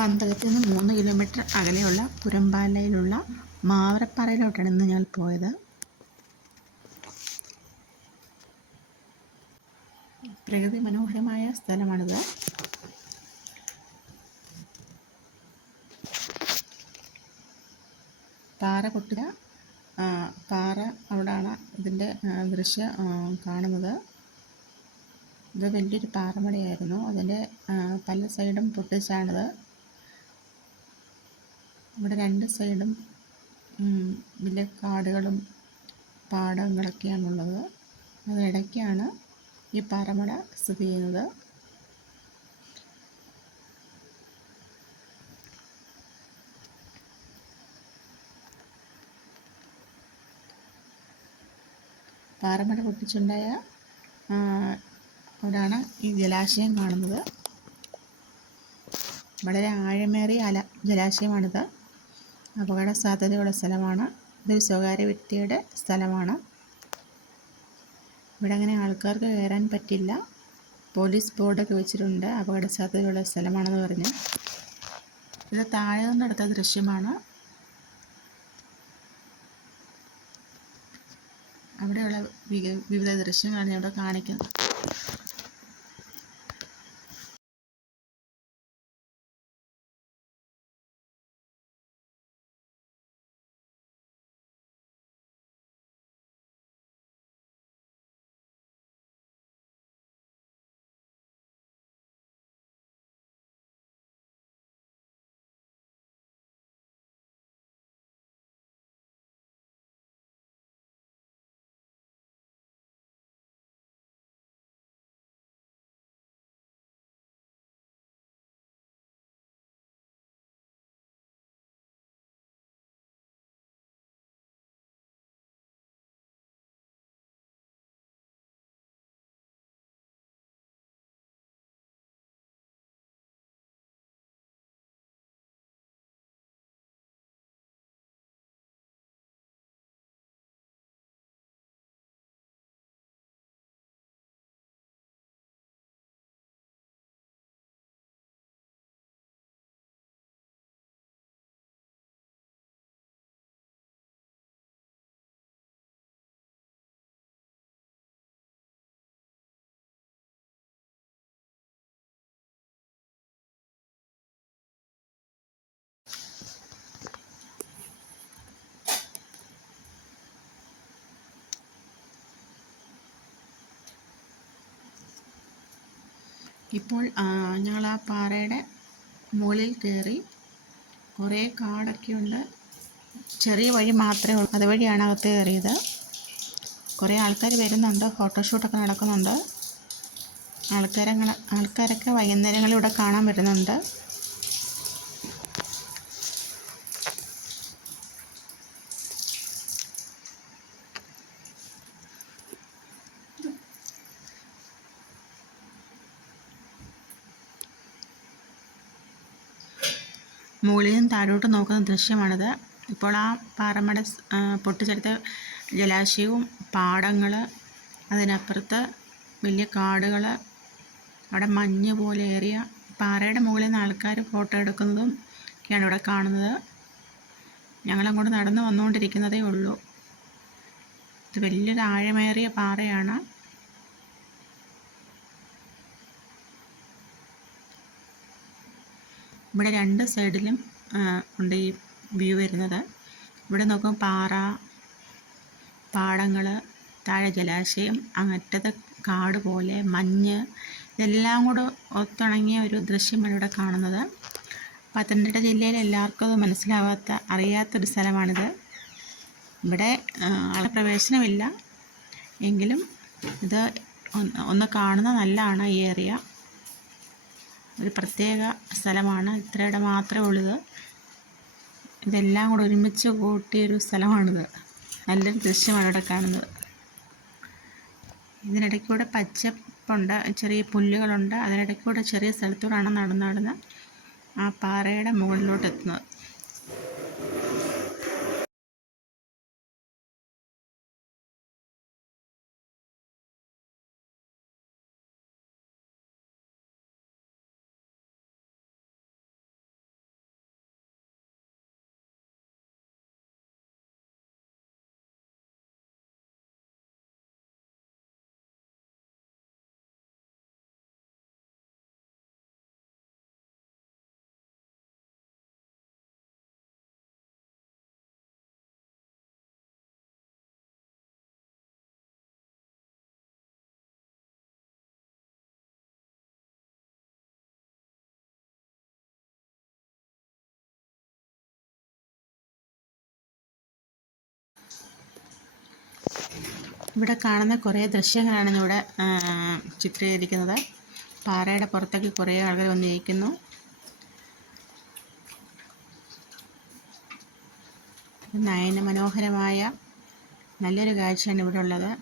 പന്തകത്ത് നിന്ന് മൂന്ന് കിലോമീറ്റർ അകലെയുള്ള പുരമ്പാലയിലുള്ള മാവറപ്പാറയിലോട്ടാണ് ഇന്ന് ഞങ്ങൾ പോയത്. പ്രകൃതി മനോഹരമായ സ്ഥലമാണിത്. പാറ കൊട്ടില പാറ അവിടാണ് ഇതിന്റെ ദൃശ്യം കാണുന്നത്. ഇത് വലിയൊരു പാറമടയായിരുന്നു. അതിന്റെ പല സൈഡും പൊട്ടിച്ചാണിത്. ഇവിടെ രണ്ട് സൈഡും വലിയ കാടുകളും പാടങ്ങളൊക്കെയാണുള്ളത്. അതിനിടയ്ക്കാണ് ഈ പാറമട സ്ഥിതി ചെയ്യുന്നത്. പാറമട പൊട്ടിച്ചുണ്ടായ അവിടാണ് ഈ ജലാശയം കാണുന്നത്. വളരെ ആഴമേറിയ അല ജലാശയമാണിത്. അപകട സാധ്യതയുള്ള സ്ഥലമാണ്. ഇതൊരു സ്വകാര്യ വ്യക്തിയുടെ സ്ഥലമാണ്. ഇവിടെ അങ്ങനെ ആൾക്കാർക്ക് കയറാൻ പറ്റില്ല. പോലീസ് ബോർഡൊക്കെ വെച്ചിട്ടുണ്ട്. അപകട സാധ്യതയുള്ള സ്ഥലമാണെന്ന് പറഞ്ഞ്. ഇത് താഴെ നിന്നെടുത്ത ദൃശ്യമാണ്. അവിടെയുള്ള വിവിധ ദൃശ്യങ്ങളാണ് ഇവിടെ കാണിക്കുന്നത്. ഇപ്പോൾ ഞങ്ങൾ ആ പാറയുടെ മുകളിൽ കയറി കുറേ കാടൊക്കെയുണ്ട് ചെറിയ വഴി മാത്രമേ ഉള്ളൂ. അതുവഴിയാണ് അകത്ത് കയറിയത്. കുറേ ആൾക്കാർ വരുന്നുണ്ട്. ഫോട്ടോഷൂട്ടൊക്കെ നടക്കുന്നുണ്ട്. ആൾക്കാരങ്ങൾ ആൾക്കാരൊക്കെ വൈകുന്നേരങ്ങളിൽ ഇവിടെ കാണാൻ വരുന്നുണ്ട്. മുകളിൽ നിന്ന് താഴോട്ട് നോക്കുന്ന ദൃശ്യമാണിത്. ഇപ്പോൾ ആ പാറമട പൊട്ടിച്ചെടുത്ത ജലാശയവും പാടങ്ങൾ അതിനപ്പുറത്ത് വലിയ കാടുകൾ അവിടെ മഞ്ഞ് പോലെ ഏറിയ പാറയുടെ മുകളിൽ നിന്ന് ആൾക്കാർ ഫോട്ടോ എടുക്കുന്നതും ഒക്കെയാണ് ഇവിടെ കാണുന്നത്. ഞങ്ങളങ്ങോട്ട് നടന്നു വന്നുകൊണ്ടിരിക്കുന്നതേ ഉള്ളൂ. ഇത് വലിയൊരു ആഴമേറിയ പാറയാണ്. ഇവിടെ രണ്ട് സൈഡിലും ഉണ്ട് ഈ വ്യൂ വരുന്നത്. ഇവിടെ നോക്കും പാറ പാടങ്ങൾ താഴെ ജലാശയം അങ്ങറ്റത്തെ കാട് പോലെ മഞ്ഞ് ഇതെല്ലാം കൂടെ ഒത്തിണങ്ങിയ ഒരു ദൃശ്യമാണ് ഇവിടെ കാണുന്നത്. പത്തനംതിട്ട ജില്ലയിൽ എല്ലാവർക്കും അത് മനസ്സിലാവാത്ത അറിയാത്തൊരു സ്ഥലമാണിത്. ഇവിടെ ആളെ പ്രവേശനമില്ല. എങ്കിലും ഇത് ഒന്ന് കാണുന്ന നല്ലതാണ് ഈ ഏരിയ ഒരു പ്രത്യേക സ്ഥലമാണ്. ഇത്രയുടെ മാത്രമേ ഉള്ളത് ഇതെല്ലാം കൂടെ ഒരുമിച്ച് കൂട്ടിയൊരു സ്ഥലമാണിത്. നല്ലൊരു ദൃശ്യമാണ് ഇവിടെ കാണുന്നത്. ഇതിനിടയ്ക്കൂടെ പച്ചപ്പുണ്ട് ചെറിയ പുല്ലുകളുണ്ട്. അതിനിടയ്ക്കൂടെ ചെറിയ സ്ഥലത്തൂടാണ് നടന്നു നടന്ന് ആ പാറയുടെ മുകളിലോട്ട് എത്തുന്നത്. ഇവിടെ കാണുന്ന കുറേ ദൃശ്യങ്ങളാണ് ഇവിടെ ചിത്രീകരിക്കുന്നത്. പാറയുടെ പുറത്തേക്ക് കുറേ ആളുകൾ വന്നിരിക്കുന്നു. നയന മനോഹരമായ നല്ലൊരു കാഴ്ചയാണ് ഇവിടെ ഉള്ളത്.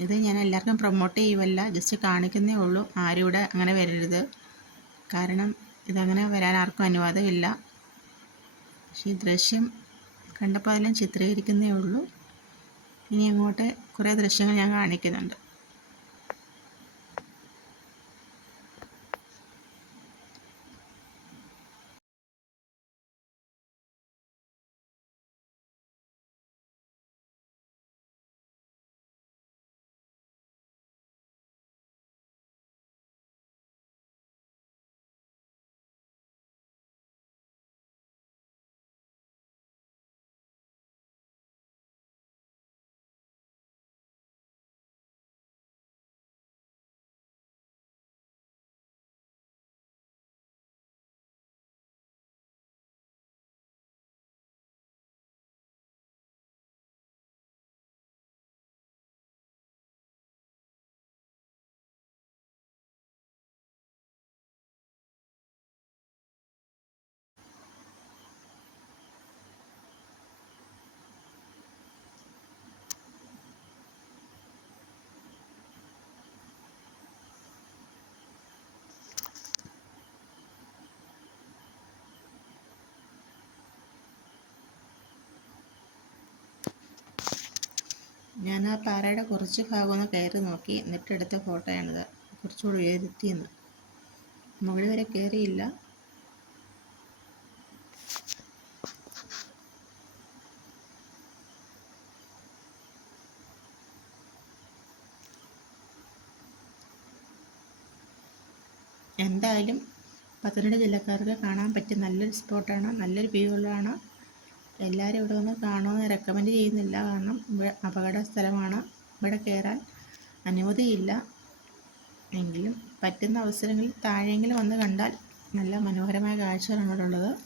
ഇത് ഞാൻ എല്ലാവർക്കും പ്രൊമോട്ട് ചെയ്യുമല്ല ജസ്റ്റ് കാണിക്കുന്നേ ഉള്ളൂ. ആരും ഇവിടെ അങ്ങനെ വരരുത്. കാരണം ഇതങ്ങനെ വരാൻ ആർക്കും അനുവാദമില്ല. പക്ഷേ ഈ ദൃശ്യം കണ്ടപ്പോൾ അതെല്ലാം ചിത്രീകരിക്കുന്നേ ഉള്ളൂ. ഇനി അങ്ങോട്ട് കുറേ ദൃശ്യങ്ങൾ ഞാൻ കാണിക്കുന്നുണ്ട്. ഞാൻ ആ പാറയുടെ കുറച്ച് ഭാഗം ഒന്ന് കയറി നോക്കി എന്നിട്ട് എടുത്ത ഫോട്ടോയാണിത്. കുറച്ചുകൂടി ഉയർത്തിയെന്ന് മുകളിൽ വരെ കയറിയില്ല. എന്തായാലും പത്തനംതിട്ട ജില്ലക്കാർക്ക് കാണാൻ പറ്റിയ നല്ലൊരു സ്പോട്ടാണ്. നല്ലൊരു വ്യൂ ഉള്ളതാണ്. എല്ലാവരും ഇവിടെ വന്ന് കാണുമെന്ന് റെക്കമെൻഡ് ചെയ്യുന്നില്ല. കാരണം ഇവിടെ അപകട സ്ഥലമാണ്. ഇവിടെ കയറാൻ അനുമതിയില്ല. എങ്കിലും പറ്റുന്ന അവസരങ്ങളിൽ താഴെയെങ്കിലും വന്ന് കണ്ടാൽ നല്ല മനോഹരമായ കാഴ്ചകളാണ് ഇവിടെ ഉള്ളത്.